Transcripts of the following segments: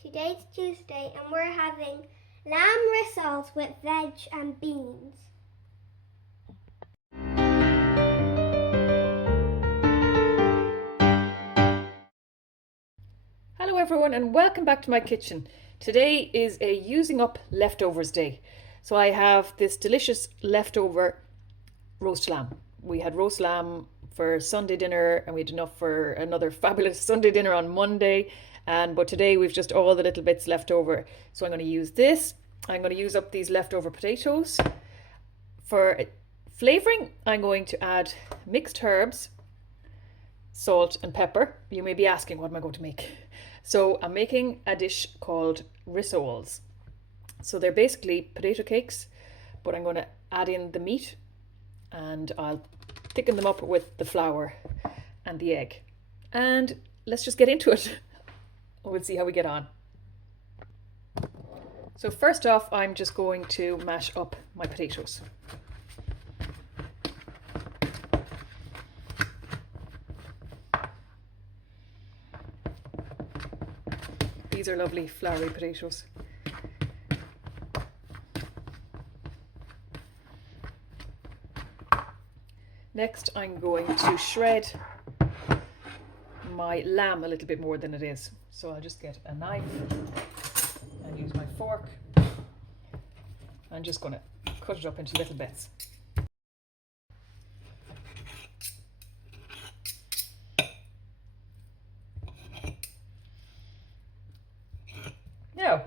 Today's Tuesday and we're having lamb rissoles with veg and beans. Hello everyone and welcome back to my kitchen. Today is a using up leftovers day. So I have this delicious leftover roast lamb. We had roast lamb for Sunday dinner and we had enough for another fabulous Sunday dinner on Monday. But today we've just all the little bits left over. So I'm going to use this. I'm going to use up these leftover potatoes. For flavouring, I'm going to add mixed herbs, salt and pepper. You may be asking, what am I going to make? So I'm making a dish called rissoles. So they're basically potato cakes, but I'm going to add in the meat and I'll thicken them up with the flour and the egg. And let's just get into it. We'll see how we get on. So first off, I'm just going to mash up my potatoes. These are lovely floury potatoes. Next, I'm going to shred my lamb a little bit more than it is. So I'll just get a knife and use my fork. I'm just going to cut it up into little bits. Now,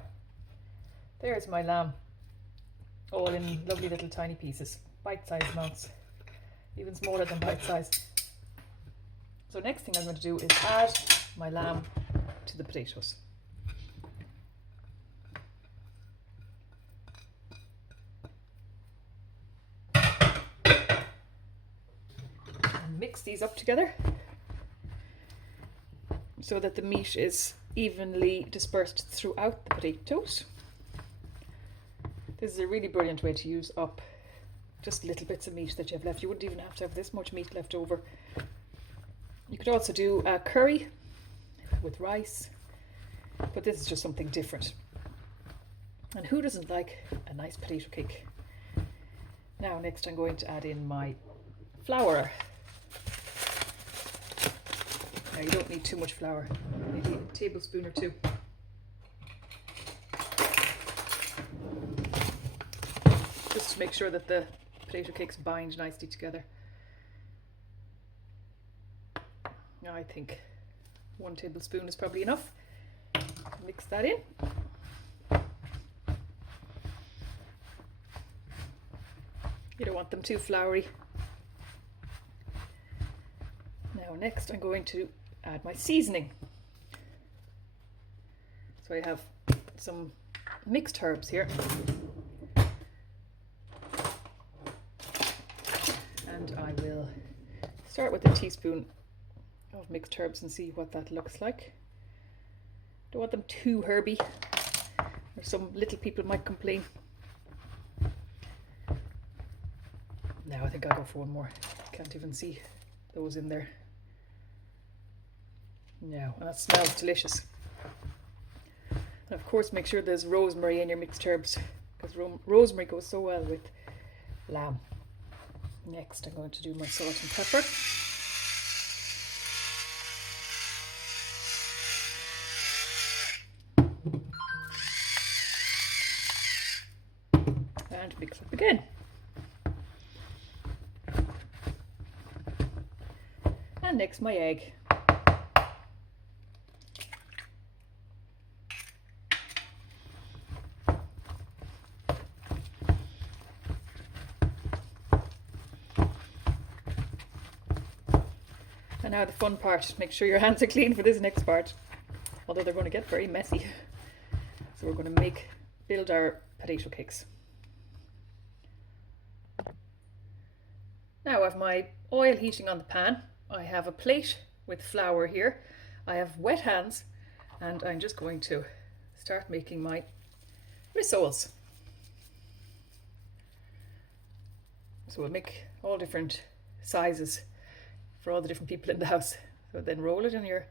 there's my lamb, all in lovely little tiny pieces, bite-sized amounts, even smaller than bite-sized. So next thing I'm going to do is add my lamb to the potatoes. And mix these up together so that the meat is evenly dispersed throughout the potatoes. This is a really brilliant way to use up just little bits of meat that you have left. You wouldn't even have to have this much meat left over. You could also do a curry with rice, but this is just something different. And who doesn't like a nice potato cake? Now next I'm going to add in my flour. Now you don't need too much flour, maybe a tablespoon or two. Just to make sure that the potato cakes bind nicely together. Now I think 1 tablespoon is probably enough. Mix that in. You don't want them too floury. Now next I'm going to add my seasoning. So I have some mixed herbs here. And I will start with a teaspoon of mixed herbs and see what that looks like. Don't want them too herby, or some little people might complain. Now I think I'll go for one more. Can't even see those in there. Now, and that smells delicious. And of course make sure there's rosemary in your mixed herbs, because rosemary goes so well with lamb. Next I'm going to do my salt and pepper. And mix up again. And next my egg. And now the fun part, make sure your hands are clean for this next part, although they're going to get very messy. So we're going to build our potato cakes. Now I have my oil heating on the pan. I have a plate with flour here. I have wet hands and I'm just going to start making my rissoles. So we'll make all different sizes for all the different people in the house. So then roll it in your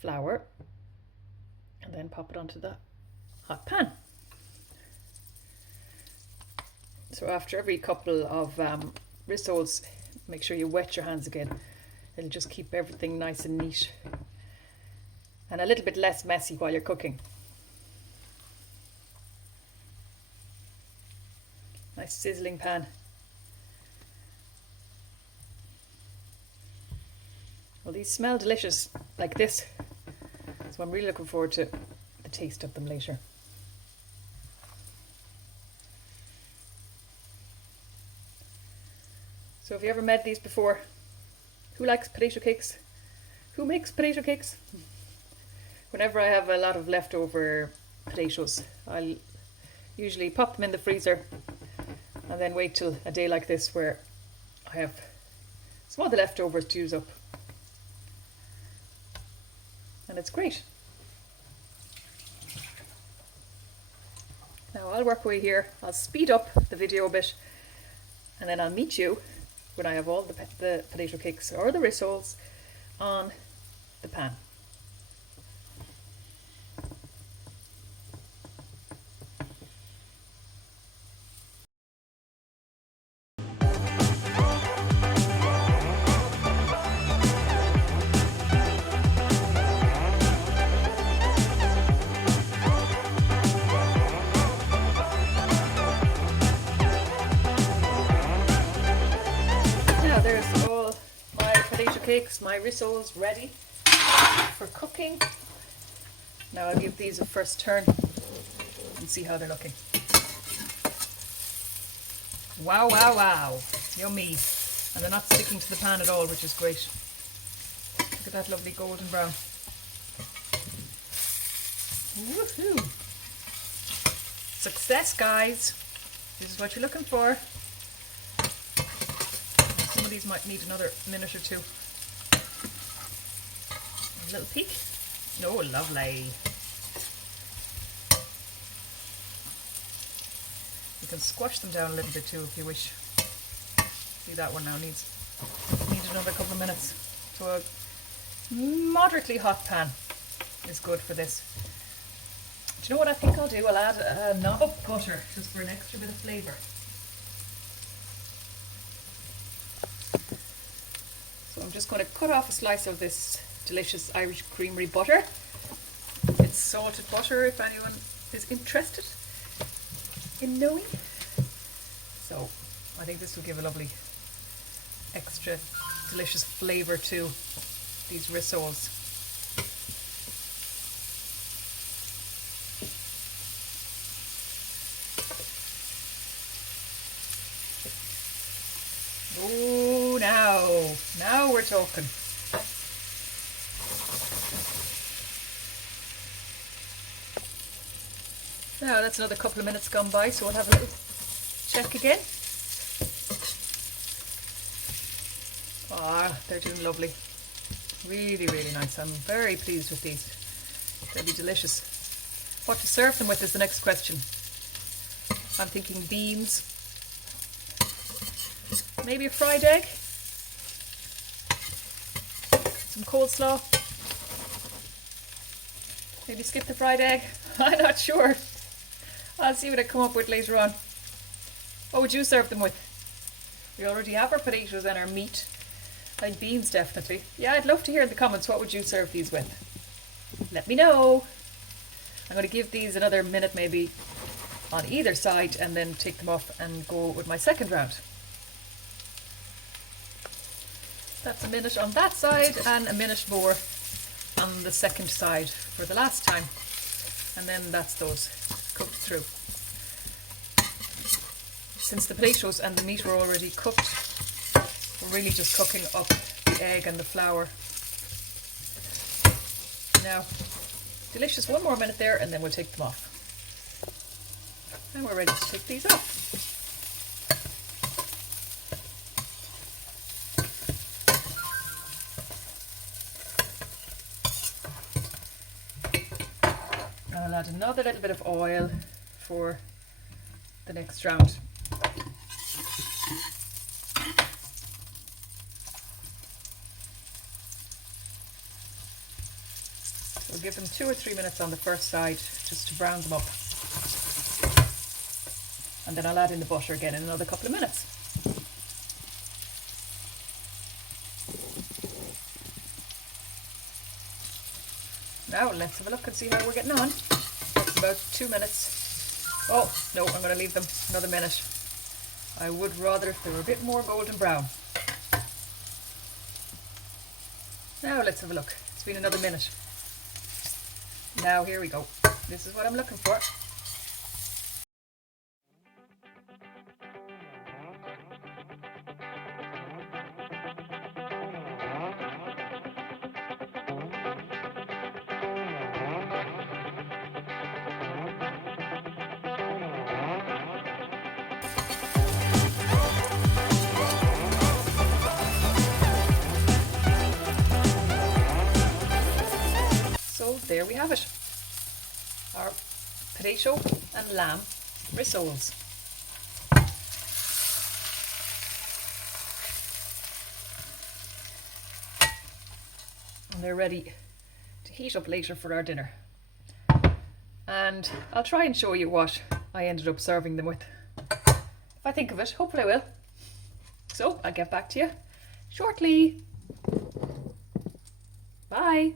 flour and then pop it onto the hot pan. So after every couple of rissoles, make sure you wet your hands again. It'll just keep everything nice and neat and a little bit less messy while you're cooking. Nice sizzling pan. Well, these smell delicious like this, so I'm really looking forward to the taste of them later. So have you ever made these before? Who likes potato cakes? Who makes potato cakes? Whenever I have a lot of leftover potatoes, I'll usually pop them in the freezer and then wait till a day like this where I have some of the leftovers to use up. And it's great. Now I'll work away here. I'll speed up the video a bit and then I'll meet you when I have all the potato cakes or the rissoles on the pan. There's all my potato cakes, my rissoles ready for cooking. Now I'll give these a first turn and see how they're looking. Wow, wow, wow. Yummy. And they're not sticking to the pan at all, which is great. Look at that lovely golden brown. Woohoo! Success, guys. This is what you're looking for. Some of these might need another minute or two. A little peek. Oh, lovely. You can squash them down a little bit too if you wish. See, that one now needs another couple of minutes. So a moderately hot pan is good for this. Do you know what I think I'll do? I'll add a knob of butter just for an extra bit of flavour. So I'm just going to cut off a slice of this delicious Irish creamery butter. It's salted butter if anyone is interested in knowing. So I think this will give a lovely extra delicious flavour to these rissoles. Oh, now we're talking. Now that's another couple of minutes gone by, so we'll have a little check again. Ah, they're doing lovely. Really, really nice. I'm very pleased with these. They'll be delicious. What to serve them with is the next question. I'm thinking beans. Maybe a fried egg. Some coleslaw. Maybe skip the fried egg. I'm not sure. I'll see what I come up with later on. What would you serve them with? We already have our potatoes and our meat. Like beans, definitely. Yeah, I'd love to hear in the comments, what would you serve these with? Let me know. I'm going to give these another minute maybe on either side and then take them off and go with my second round. That's a minute on that side and a minute more on the second side for the last time. And then that's those cooked through. Since the potatoes and the meat were already cooked, we're really just cooking up the egg and the flour. Now, delicious, one more minute there and then we'll take them off. And we're ready to take these off. I'll add another little bit of oil for the next round. So So give them 2 or 3 minutes on the first side just to brown them up. And then I'll add in the butter again in another couple of minutes. Now let's have a look and see how we're getting on. That's about 2 minutes. Oh, no, I'm going to leave them another minute. I would rather if they were a bit more golden brown. Now let's have a look. It's been another minute. Now here we go. This is what I'm looking for. So there we have it, our potato and lamb rissoles. And they're ready to heat up later for our dinner. And I'll try and show you what I ended up serving them with. If I think of it, hopefully I will. So I'll get back to you shortly. Bye.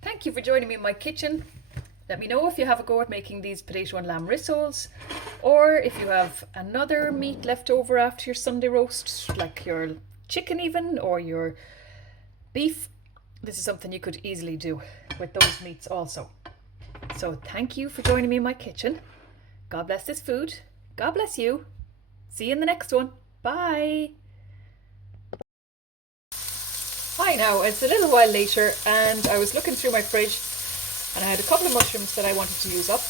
Thank you for joining me in my kitchen. Let me know if you have a go at making these potato and lamb rissoles, or if you have another meat left over after your Sunday roast, like your chicken even, or your beef. This is something you could easily do with those meats also. So thank you for joining me in my kitchen. God bless this food. God bless you. See you in the next one. Bye. Hi now, it's a little while later and I was looking through my fridge and I had a couple of mushrooms that I wanted to use up,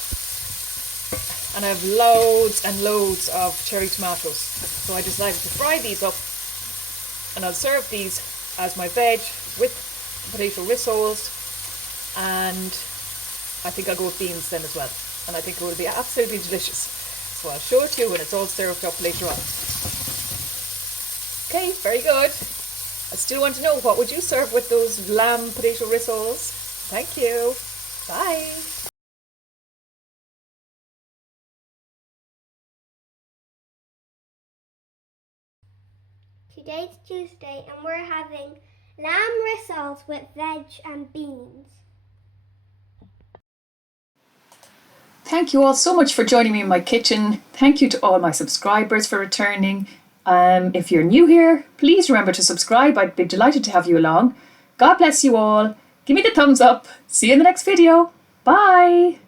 and I have loads and loads of cherry tomatoes, so I decided to fry these up and I'll serve these as my veg with potato rissoles, and I think I'll go with beans then as well, and I think it will be absolutely delicious. So I'll show it to you when it's all served up later on. Okay, very good. I still want to know, what would you serve with those lamb potato rissoles? Thank you. Bye. Today's Tuesday and we're having lamb rissoles with veg and beans. Thank you all so much for joining me in my kitchen. Thank you to all my subscribers for returning. If you're new here, please remember to subscribe. I'd be delighted to have you along. God bless you all. Give me the thumbs up. See you in the next video. Bye.